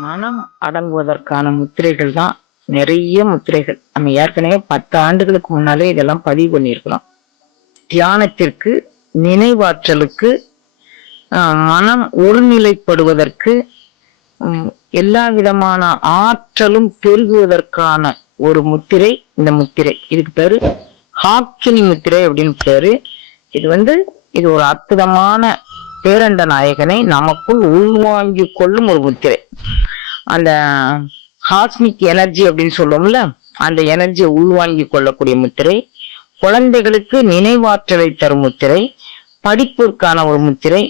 மனம் அடங்குவதற்கான முத்திரைகள் தான் நிறைய முத்திரைகள். நம்ம ஏற்கனவே 10 ஆண்டுகளுக்கு முன்னாலே இதெல்லாம் பதிவு பண்ணியிருக்கிறோம். தியானத்திற்கு, நினைவாற்றலுக்கு, மனம் ஒருநிலைப்படுவதற்கு, எல்லா விதமான ஆற்றலும் பெருகுவதற்கான ஒரு முத்திரை இந்த முத்திரை. இதுக்கு பேரு ஹாக்கினி முத்திரை அப்படின்னு பேரு. இது ஒரு அற்புதமான பேரண்ட நாயகனை நமக்குள் உள்வாங்கி கொள்ளும் ஒரு முத்திரை. அந்த காஸ்மிக் எனர்ஜி அப்படின்னு சொல்லுவோம்ல, அந்த எனர்ஜியை உள்வாங்கி கொள்ளக்கூடிய முத்திரை. குழந்தைகளுக்கு நினைவாற்றலை தரும் முத்திரை, படிப்பிற்கான ஒரு முத்திரை.